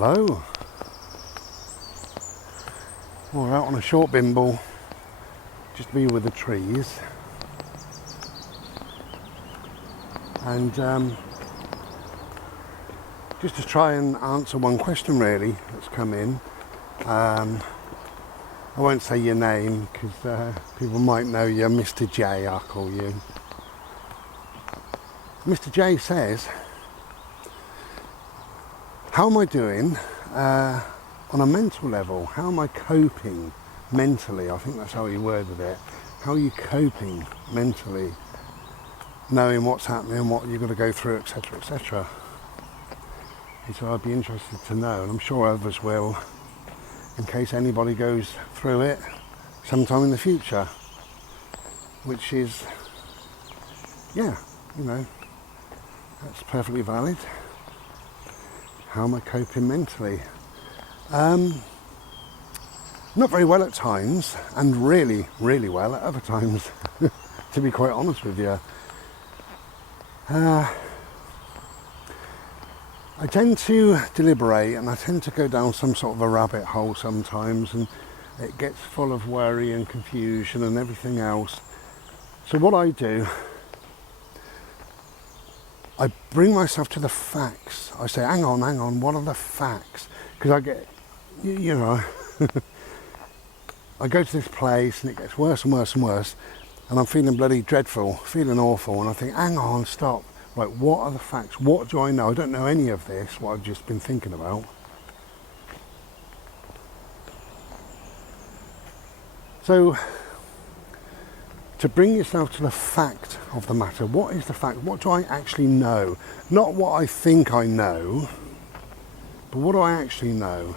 Hello. We're out on a short bimble, just to be with the trees, and just to try and answer one question really that's come in. I won't say your name because people might know you're Mr. J, I'll call you. Mr. J says, how am I doing on a mental level? How am I coping mentally? I think that's how he worded it. How are you coping mentally, knowing what's happening, what you've got to go through, etc., etc. He said, I'd be interested to know, and I'm sure others will, in case anybody goes through it sometime in the future, which is, yeah, you know, that's perfectly valid. How am I coping mentally? Not very well at times, and really, really well at other times, to be quite honest with you. I tend to deliberate, and I tend to go down some sort of a rabbit hole sometimes, and it gets full of worry and confusion and everything else. So what I do, I bring myself to the facts. I say, hang on, what are the facts? Because I get, you know, I go to this place and it gets worse and worse and worse, and I'm feeling bloody dreadful, feeling awful, and I think, hang on, stop. Right, what are the facts? What do I know? I don't know any of this, what I've just been thinking about. So, to bring yourself to the fact of the matter, what is the fact? What do I actually know? Not what I think I know, but what do I actually know?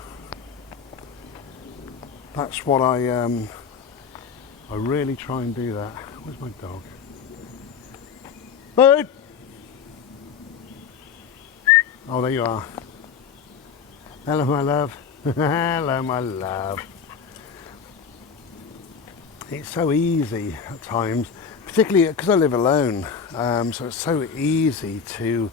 That's what I really try and do that. Where's my dog? Bird! Oh, there you are. Hello, my love. Hello, my love. It's so easy at times, particularly because I live alone, so it's so easy to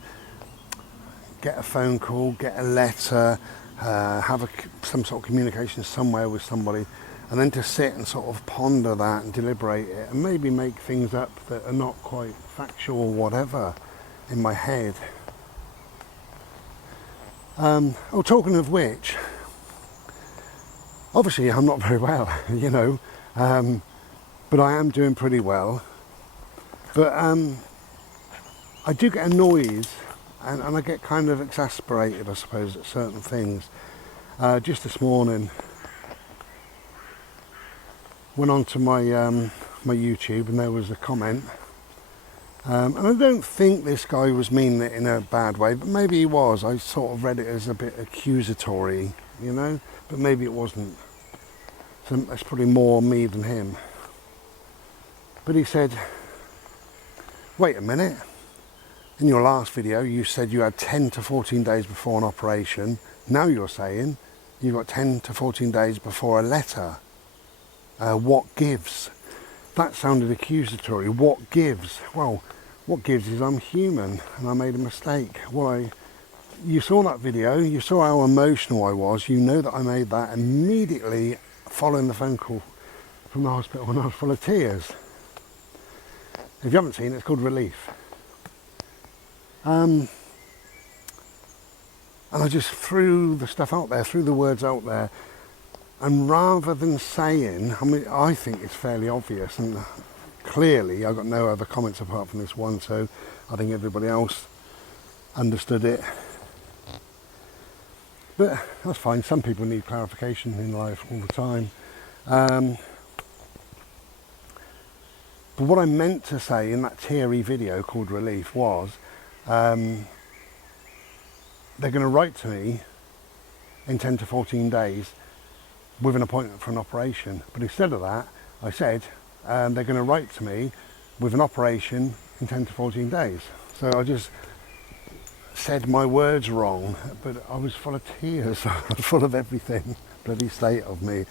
get a phone call, get a letter, have some sort of communication somewhere with somebody, and then to sit and sort of ponder that and deliberate it, and maybe make things up that are not quite factual or whatever in my head. Oh, talking of which, obviously I'm not very well, you know, but I am doing pretty well. But I do get annoyed, and I get kind of exasperated, I suppose, at certain things. Just this morning, went on to my my YouTube, and there was a comment. And I don't think this guy was meaning it in a bad way, but maybe he was. I sort of read it as a bit accusatory, you know, but maybe it wasn't. So that's probably more me than him. But he said, wait a minute, in your last video you said you had 10 to 14 days before an operation. Now you're saying you've got 10 to 14 days before a letter. What gives? That sounded accusatory. What gives? Well, what gives is I'm human and I made a mistake. You saw that video, you saw how emotional I was, you know that I made that immediately following the phone call from the hospital, and I was full of tears. If you haven't seen it, it's called Relief. And I just threw the stuff out there, threw the words out there, and rather than saying, I mean, I think it's fairly obvious, and clearly I got no other comments apart from this one, so I think everybody else understood it. But that's fine, some people need clarification in life all the time. But what I meant to say in that teary video called Relief was, they're going to write to me in 10 to 14 days with an appointment for an operation. But instead of that, I said, they're going to write to me with an operation in 10 to 14 days. So I just said my words wrong, but I was full of tears, I was full of everything, bloody state of me.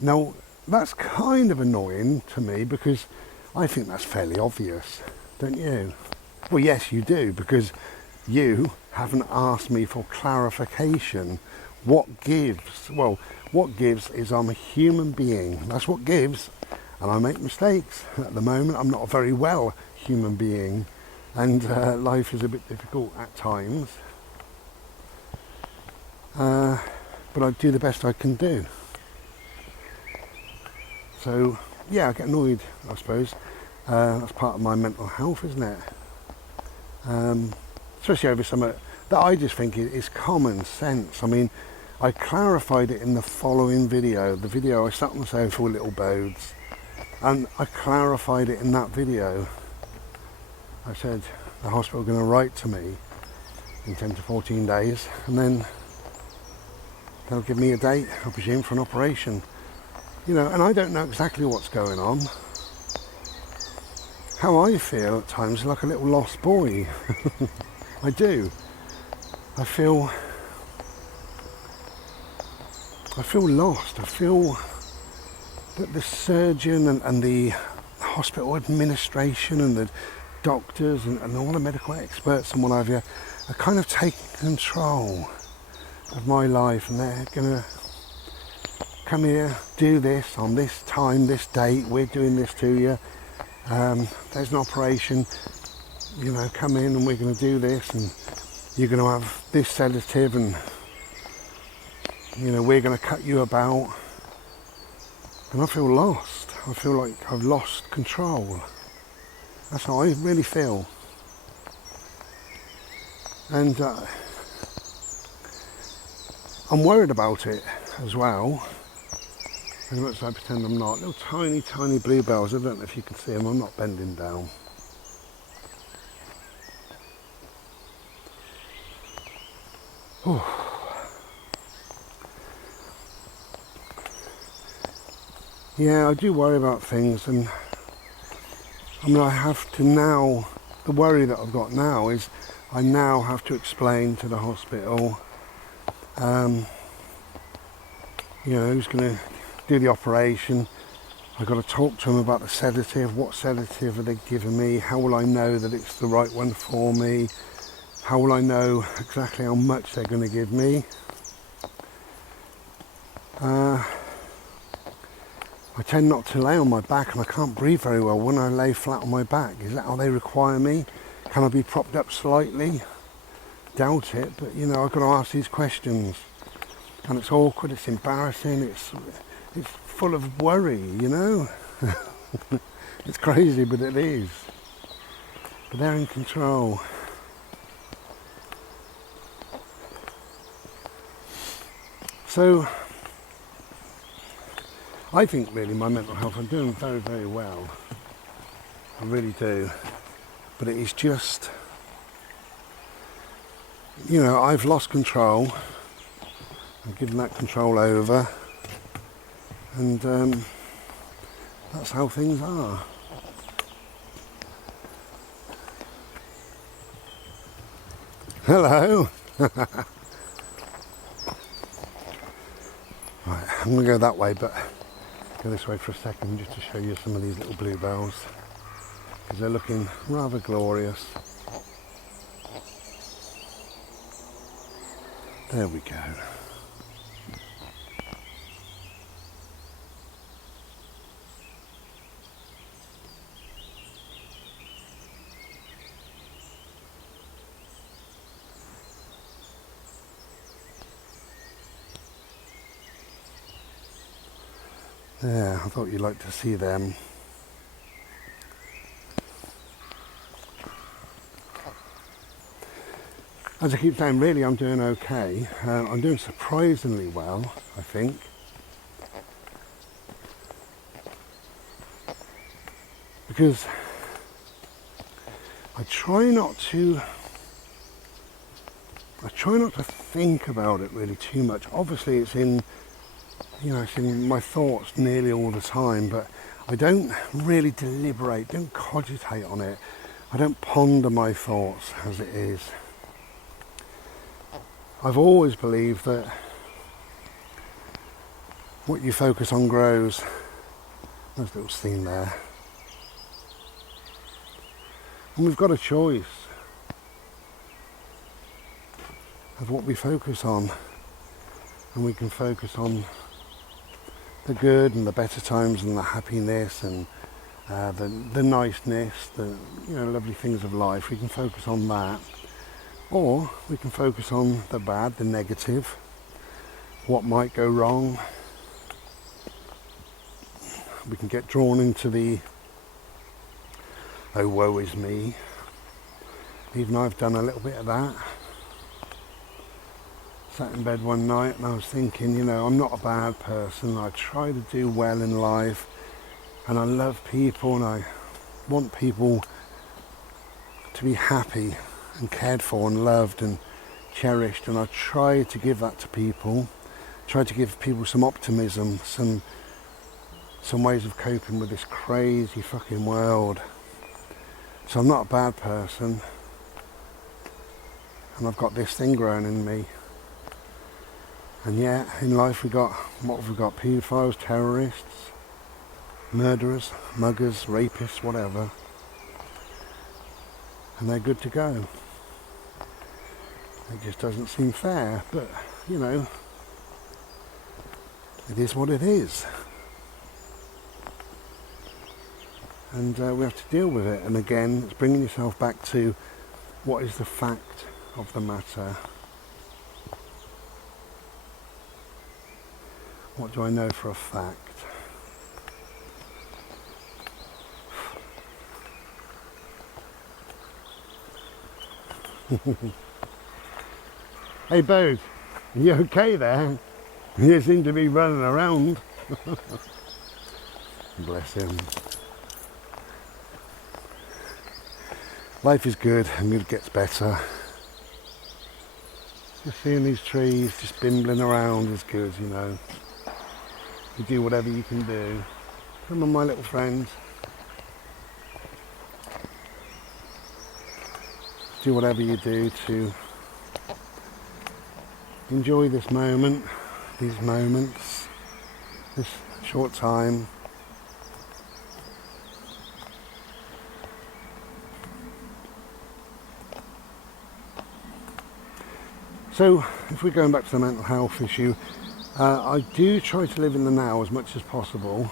Now, that's kind of annoying to me because I think that's fairly obvious, don't you? Well, yes, you do, because you haven't asked me for clarification. What gives? Well, what gives is I'm a human being. That's what gives. And I make mistakes. At the moment, I'm not a very well human being. And life is a bit difficult at times. But I do the best I can do. So, yeah, I get annoyed, I suppose. That's part of my mental health, isn't it? Especially over something that I just think is common sense. I mean, I clarified it in the following video. The video I sat on the sofa with little bodes, and I clarified it in that video. I said the hospital are going to write to me in 10 to 14 days, and then they'll give me a date, I presume, for an operation. You know, and I don't know exactly what's going on. How I feel at times is like a little lost boy. I do. I feel lost. I feel that the surgeon and the hospital administration and the doctors and all the medical experts and what have you are kind of taking control of my life, and they're gonna come here, do this on this time, this date, we're doing this to you. There's an operation, you know, come in and we're going to do this, and you're going to have this sedative, and you know, we're going to cut you about. And I feel lost. I feel like I've lost control. That's how I really feel. And I'm worried about it as well. As much as I pretend I'm not. Little tiny, tiny bluebells. I don't know if you can see them. I'm not bending down. Yeah, I do worry about things, and I mean, I have to now, the worry that I've got now is I now have to explain to the hospital, you know, who's going to do the operation. I've got to talk to them about the sedative. What sedative are they giving me? How will I know that it's the right one for me? How will I know exactly how much they're going to give me? I tend not to lay on my back, and I can't breathe very well when I lay flat on my back. Is that how they require me? Can I be propped up slightly? Doubt it, but you know, I've got to ask these questions. And it's awkward, it's embarrassing, it's full of worry, you know? It's crazy, but it is. But they're in control. So, I think really my mental health, I'm doing very, very well. I really do. But it is just, you know, I've lost control. I've given that control over. And that's how things are. Hello. Right, I'm going to go that way, but go this way for a second just to show you some of these little bluebells, because they're looking rather glorious. There we go. Yeah, I thought you'd like to see them. As I keep saying, really I'm doing okay. I'm doing surprisingly well, I think. Because I try not to think about it really too much. Obviously it's in, you know, it's in my thoughts nearly all the time, but I don't really deliberate, don't cogitate on it. I don't ponder my thoughts as it is. I've always believed that what you focus on grows. There's a little steam there. And we've got a choice. of what we focus on. And we can focus on the good and the better times and the happiness and the niceness, the lovely things of life. We can focus on that. Or we can focus on the bad, the negative, what might go wrong. We can get drawn into the, oh, woe is me. Even I've done a little bit of that. Sat in bed one night and I was thinking, I'm not a bad person. I try to do well in life and I love people and I want people to be happy and cared for and loved and cherished, and I try to give that to people. Try to give people some optimism, some ways of coping with this crazy fucking world. So I'm not a bad person, and I've got this thing growing in me. And yet, in life what have we got? Paedophiles, terrorists, murderers, muggers, rapists, whatever. And they're good to go. It just doesn't seem fair, but, it is what it is. And we have to deal with it. And again, it's bringing yourself back to what is the fact of the matter. What do I know for a fact? Hey Bode, are you okay there? You seem to be running around. Bless him. Life is good and it gets better. Just seeing these trees just bimbling around is good, You do whatever you can do. Come on, my little friends. Do whatever you do to enjoy this moment, these moments, this short time. So, if we're going back to the mental health issue, I do try to live in the now as much as possible.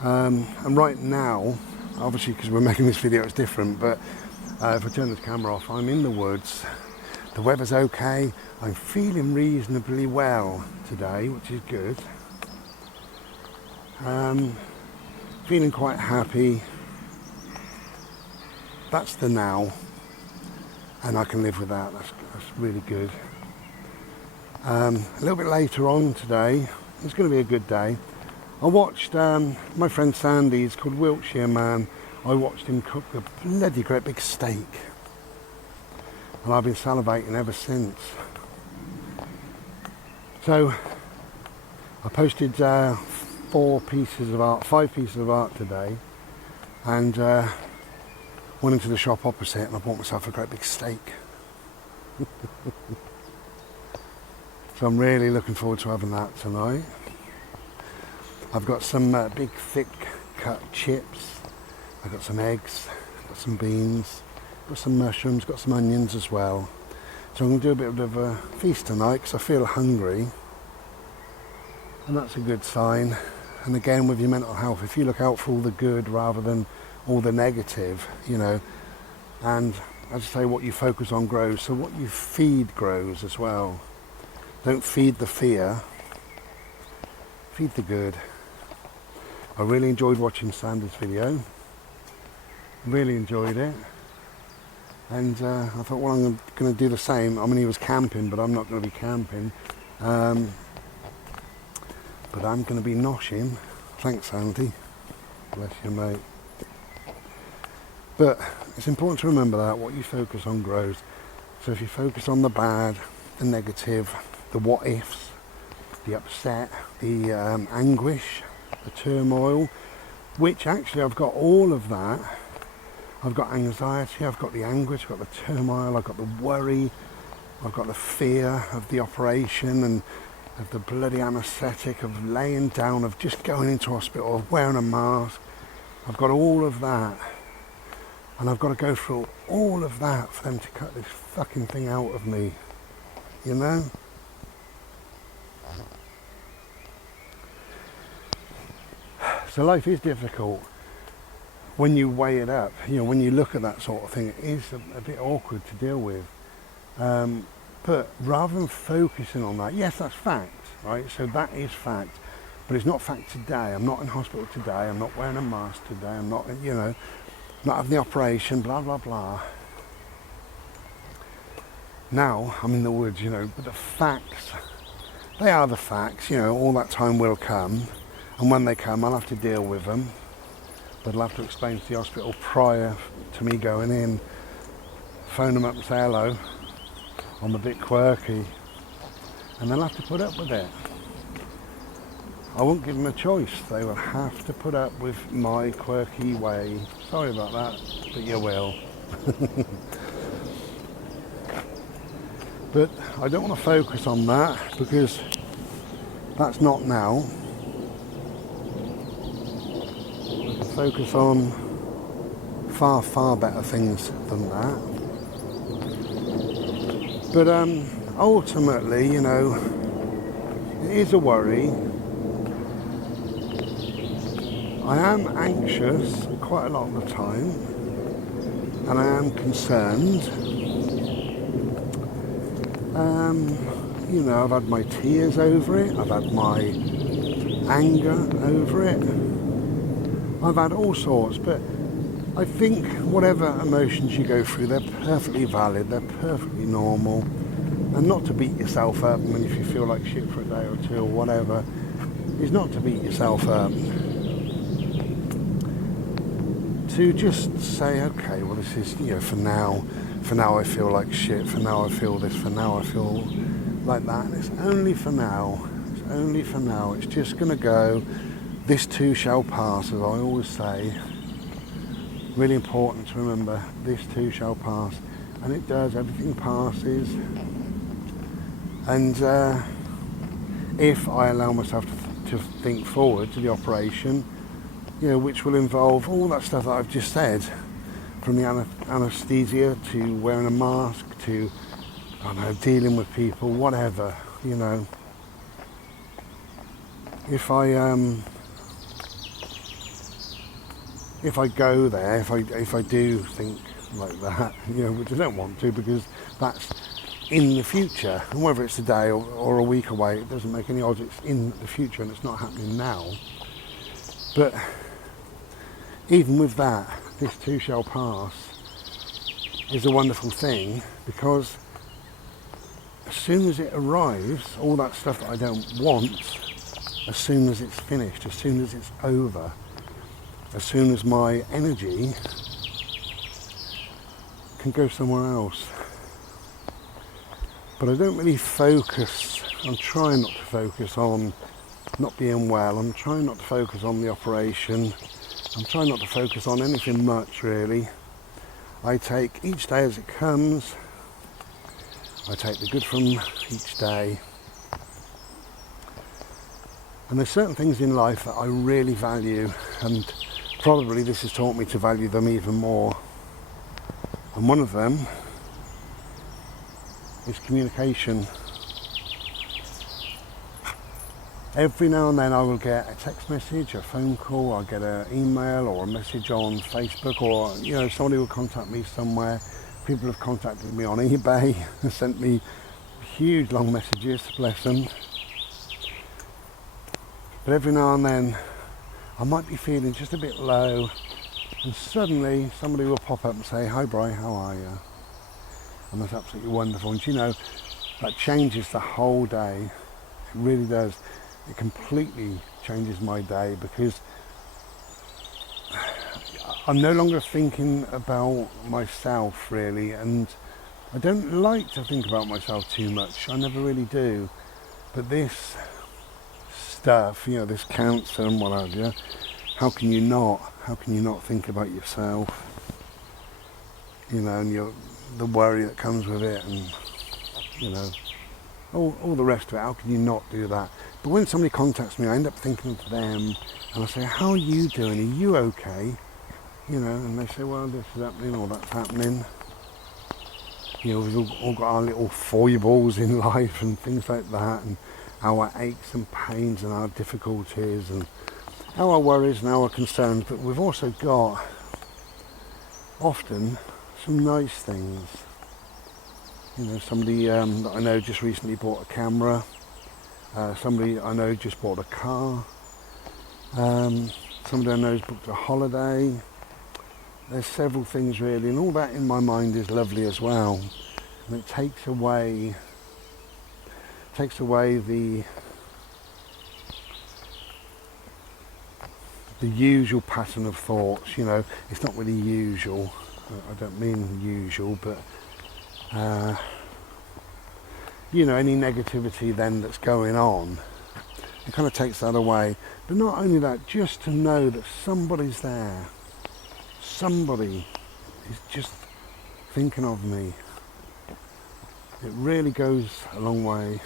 And right now, obviously because we're making this video it's different, but if I turn this camera off, I'm in the woods. The weather's okay. I'm feeling reasonably well today, which is good. Feeling quite happy. That's the now. And I can live with that. That's really good. A little bit later on today, it's going to be a good day. I watched my friend Sandy, he's called Wiltshire Man. I watched him cook a bloody great big steak. And I've been salivating ever since. So I posted 5 pieces of art today, and went into the shop opposite and I bought myself a great big steak. So I'm really looking forward to having that tonight. I've got some big thick cut chips. I've got some eggs, got some beans, got some mushrooms, got some onions as well. So I'm going to do a bit of a feast tonight because I feel hungry. And that's a good sign. And again, with your mental health, if you look out for all the good rather than all the negative, and as I say, what you focus on grows, so what you feed grows as well. Don't feed the fear, feed the good. I really enjoyed watching Sandy's video, really enjoyed it, and I thought, well, I'm going to do the same. I mean, he was camping, but I'm not going to be camping, but I'm going to be noshing. Thanks, Sandy. Bless you, mate. But it's important to remember that what you focus on grows. So if you focus on the bad, the negative, the what ifs, the upset, the anguish, the turmoil, which actually I've got all of that. I've got anxiety, I've got the anguish, I've got the turmoil, I've got the worry, I've got the fear of the operation and of the bloody anaesthetic, of laying down, of just going into hospital, of wearing a mask. I've got all of that. And I've got to go through all of that for them to cut this fucking thing out of me. you know. So life is difficult when you weigh it up, you know, when you look at that sort of thing. It is a bit awkward to deal with. But rather than focusing on that, yes, that's fact, right? So that is fact, but it's not fact today. I'm not in hospital today. I'm not wearing a mask today. I'm not, you know, not having the operation, blah, blah, blah. Now I'm in the woods, you know, but the facts, they are the facts, you know. All that time will come, and when they come, I'll have to deal with them. But I'll have to explain to the hospital prior to me going in, phone them up and say hello, I'm a bit quirky, and they'll have to put up with it. I won't give them a choice. They will have to put up with my quirky way. Sorry about that, but you will. But I don't want to focus on that, because that's not now. I can focus on far, far better things than that. But ultimately, you know, it is a worry. I am anxious quite a lot of the time, and I am concerned. You know, I've had my tears over it, I've had my anger over it, I've had all sorts, but I think whatever emotions you go through, they're perfectly valid, they're perfectly normal, and not to beat yourself up. I mean, if you feel like shit for a day or two or whatever, is not to beat yourself up. To just say, okay, well, this is, you know, for now I feel like shit, for now I feel this, for now I feel like that, and it's only for now, it's just going to go, this too shall pass, as I always say. Really important to remember, this too shall pass, and it does, everything passes. And if I allow myself to think forward to the operation, you know, which will involve all that stuff that I've just said, from the anaesthesia to wearing a mask to, I don't know, dealing with people, whatever, you know. If I go there, if I do think like that, you know, which I don't want to, because that's in the future, and whether it's a day or a week away, it doesn't make any odds. It's in the future and it's not happening now. But even with that, this too shall pass is a wonderful thing, because as soon as it arrives, all that stuff that I don't want, as soon as it's finished, as soon as it's over, as soon as my energy can go somewhere else. But I don't really focus, I'm trying not to focus on not being well, I'm trying not to focus on the operation, I'm trying not to focus on anything much really. I take each day as it comes, I take the good from each day. And there's certain things in life that I really value, and probably this has taught me to value them even more. And one of them is communication. Every now and then I will get a text message, a phone call, I'll get an email or a message on Facebook, or, you know, somebody will contact me somewhere. People have contacted me on eBay and sent me huge long messages, bless them. But every now and then I might be feeling just a bit low, and suddenly somebody will pop up and say, "Hi Bri, how are you?" And that's absolutely wonderful. And you know, that changes the whole day. It really does. It completely changes my day, because I'm no longer thinking about myself really, and I don't like to think about myself too much. I never really do. But this stuff, you know, this cancer and what have you, how can you not think about yourself? You know, and the worry that comes with it, and you know, all the rest of it. How can you not do that? But when somebody contacts me, I end up thinking of them, and I say, "How are you doing? Are you okay?" You know, and they say, "Well, this is happening or that's happening." You know, we've all got our little foibles in life and things like that, and our aches and pains and our difficulties and our worries and our concerns, but we've also got often some nice things. You know, somebody that I know just recently bought a camera, somebody I know just bought a car, somebody I know has booked a holiday. There's several things really, and all that in my mind is lovely as well, and it takes away the usual pattern of thoughts. You know, it's not really usual, I don't mean usual, but you know, any negativity then that's going on, it kind of takes that away. But not only that, just to know that somebody's there, somebody is just thinking of me, it really goes a long way.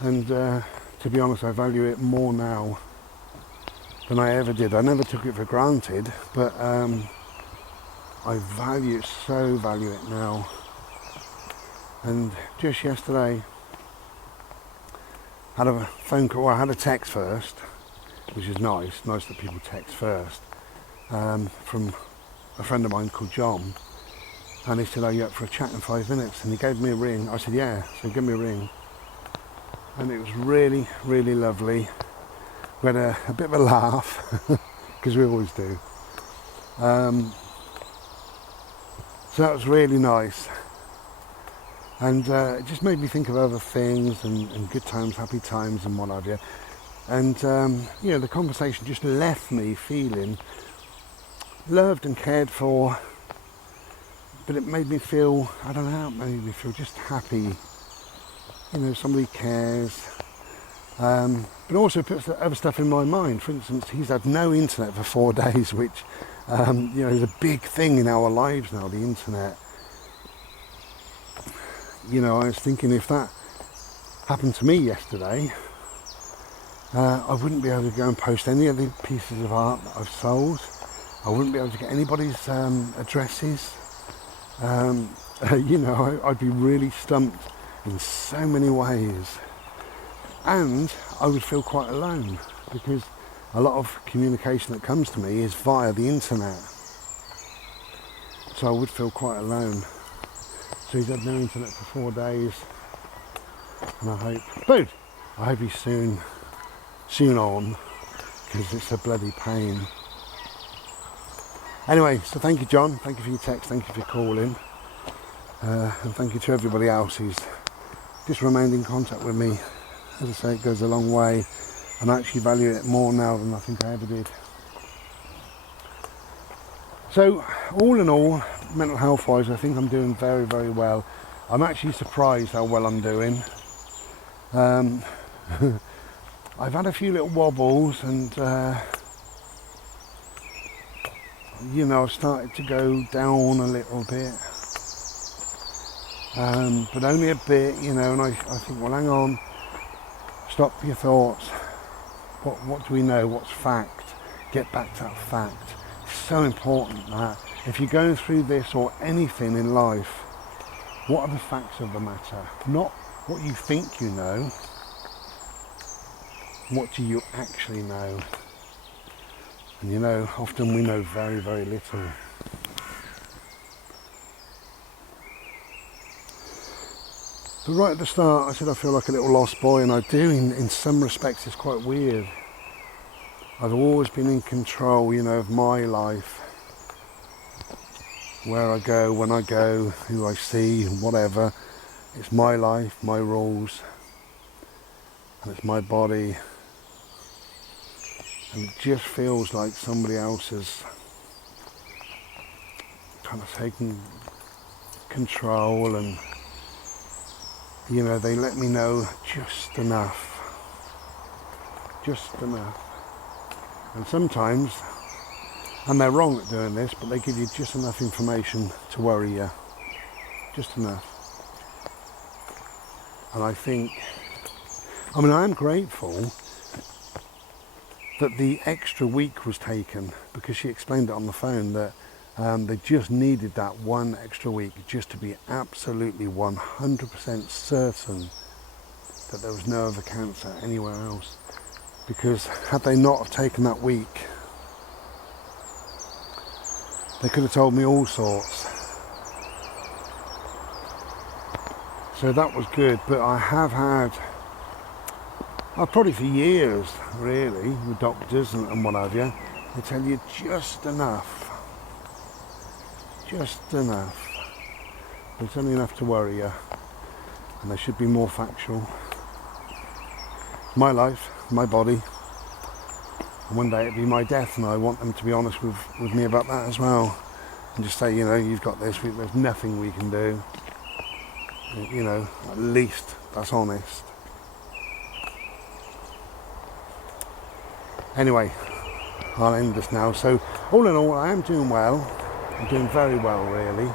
And to be honest, I value it more now than I ever did. I never took it for granted, but I value it now. And just yesterday, I had a phone call. I had a text first, which is nice that people text first, from a friend of mine called John, and he said, "Are you up for a chat in 5 minutes?" And he gave me a ring. I said, "Yeah." So he gave me a ring, and it was really, really lovely. We had a bit of a laugh, because we always do. So that was really nice, and it just made me think of other things and good times, happy times and what have you. And you know, the conversation just left me feeling loved and cared for, but it made me feel, I don't know, it made me feel just happy. You know, somebody cares, but also puts other stuff in my mind. For instance, he's had no internet for 4 days, which you know, is a big thing in our lives now, the internet. You know, I was thinking, if that happened to me yesterday, I wouldn't be able to go and post any of the pieces of art that I've sold. I wouldn't be able to get anybody's addresses. You know, I'd be really stumped in so many ways. And I would feel quite alone, because a lot of communication that comes to me is via the internet. So I would feel quite alone. So he's had no internet for 4 days, and I hope he's soon on, because it's a bloody pain. Anyway, so thank you, John. Thank you for your text. Thank you for calling, and thank you to everybody else who's just remained in contact with me. As I say, it goes a long way, and I actually value it more now than I think I ever did. So, all in all, mental health wise, I think I'm doing very, very well. I'm actually surprised how well I'm doing. I've had a few little wobbles, and you know, I've started to go down a little bit, but only a bit, you know, and I think, well, hang on, stop your thoughts. What do we know? What's fact? Get back to that fact. It's so important that if you're going through this or anything in life, what are the facts of the matter? Not what you think you know. What do you actually know? And you know, often we know very, very little. But right at the start, I said I feel like a little lost boy, and I do in some respects. It's quite weird. I've always been in control, you know, of my life. Where I go, when I go, who I see, whatever. It's my life, my rules, and it's my body. And it just feels like somebody else has kind of taken control, and you know, they let me know just enough. And sometimes, and they're wrong at doing this, but they give you just enough information to worry you. Just enough. And I think, I mean, I am grateful that the extra week was taken, because she explained it on the phone that They just needed that one extra week just to be absolutely 100% certain that there was no other cancer anywhere else. Because had they not have taken that week, they could have told me all sorts. So that was good, but I have had, probably for years really, with doctors and what have you, they tell you just enough. Just enough. But it's only enough to worry you, and they should be more factual. My life, my body, and one day it'll be my death, and I want them to be honest with me about that as well, and just say, you know, you've got this, there's nothing we can do. You know, at least that's honest. Anyway, I'll end this now. So all in all, I am doing well. I'm doing very well, really.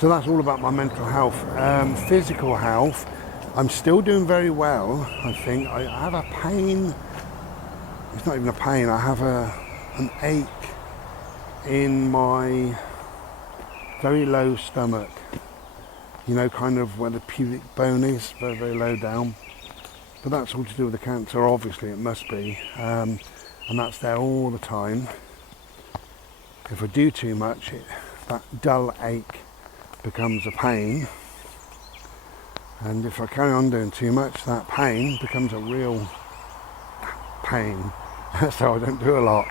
So that's all about my mental health. Physical health, I'm still doing very well, I think. I have a pain. It's not even a pain. I have an ache in my very low stomach. You know, kind of where the pubic bone is, very, very low down. But that's all to do with the cancer, obviously, it must be. And that's there all the time. If I do too much, that dull ache becomes a pain. And if I carry on doing too much, that pain becomes a real pain. So I don't do a lot.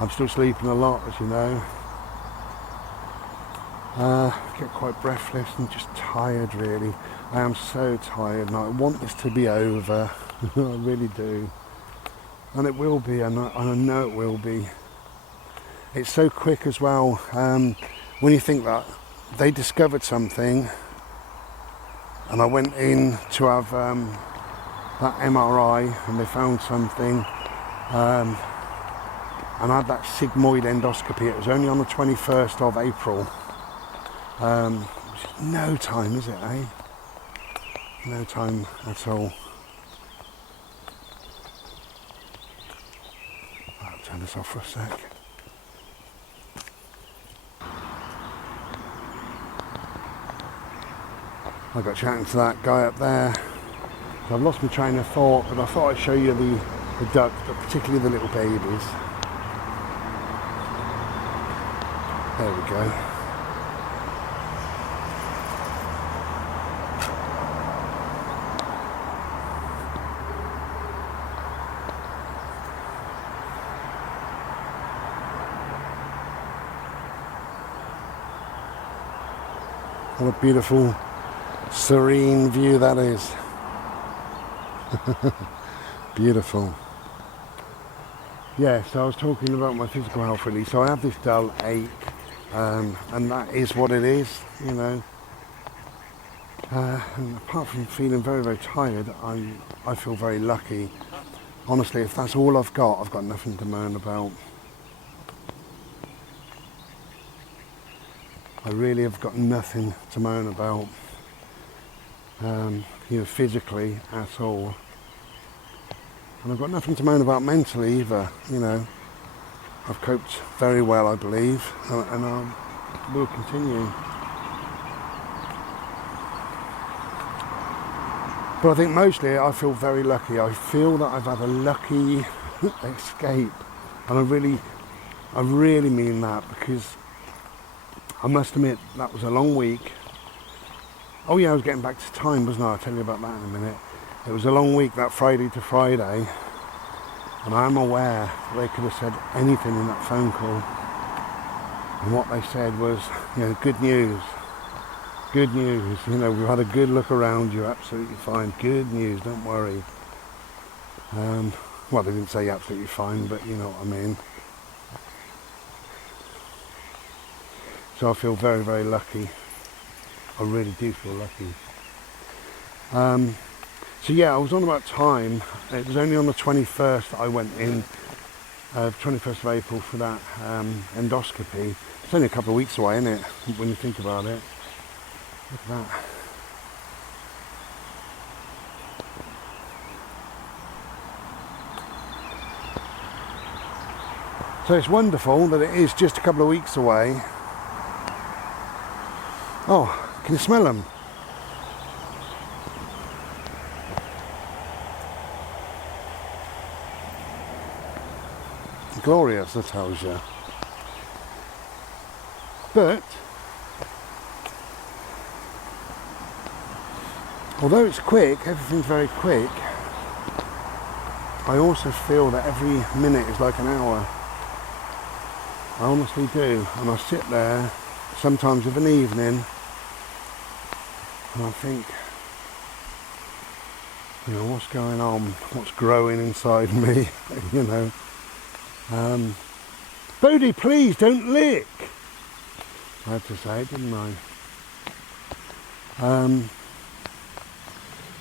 I'm still sleeping a lot, as you know. Get quite breathless and just tired, really. I am so tired, and I want this to be over. I really do. And it will be, and I know it will be. It's so quick as well. When you think that they discovered something, and I went in to have that MRI, and they found something, and I had that sigmoid endoscopy. It was only on the 21st of April. Which is no time, is it, eh? No time at all. I'll turn this off for a sec. I got chatting to that guy up there. So I've lost my train of thought, but I thought I'd show you the ducks, but particularly the little babies. There we go. What a beautiful, serene view that is. Beautiful. Yeah, so I was talking about my physical health really. So I have this dull ache, and that is what it is, you know. And apart from feeling very, very tired, I feel very lucky. Honestly, if that's all I've got nothing to moan about. I really have got nothing to moan about, you know, physically at all. And I've got nothing to moan about mentally either, you know. I've coped very well, I believe, and I will continue. But I think mostly I feel very lucky. I feel that I've had a lucky escape. And I really mean that, because I must admit, that was a long week. Oh yeah, I was getting back to time, wasn't I? I'll tell you about that in a minute. It was a long week, that Friday to Friday. And I'm aware that they could have said anything in that phone call. And what they said was, you know, good news. Good news. You know, we've had a good look around you, absolutely fine. Good news, don't worry. Well, they didn't say absolutely fine, but you know what I mean. So I feel very, very lucky. I really do feel lucky. So yeah, I was on about time. It was only on the 21st that I went in, 21st of April for that endoscopy. It's only a couple of weeks away, isn't it, when you think about it. Look at that. So it's wonderful that it is just a couple of weeks away. Oh, can you smell them? Glorious, that tells you. But although it's quick, everything's very quick, I also feel that every minute is like an hour. I honestly do. And I sit there sometimes of an evening and I think, you know, what's going on? What's growing inside me? You know. Bodie, please don't lick. I had to say it, didn't I?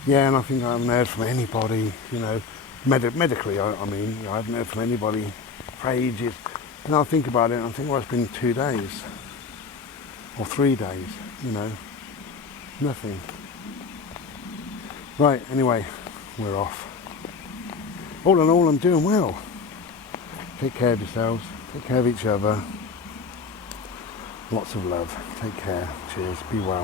Yeah, and I think I haven't heard from anybody, you know, medically, I mean, I haven't heard from anybody for ages. And I'll think about it and I think, well, it's been 2 days or 3 days, you know, nothing. Right, anyway, we're off. All in all, I'm doing well. Take care of yourselves, take care of each other. Lots of love. Take care. Cheers. Be well.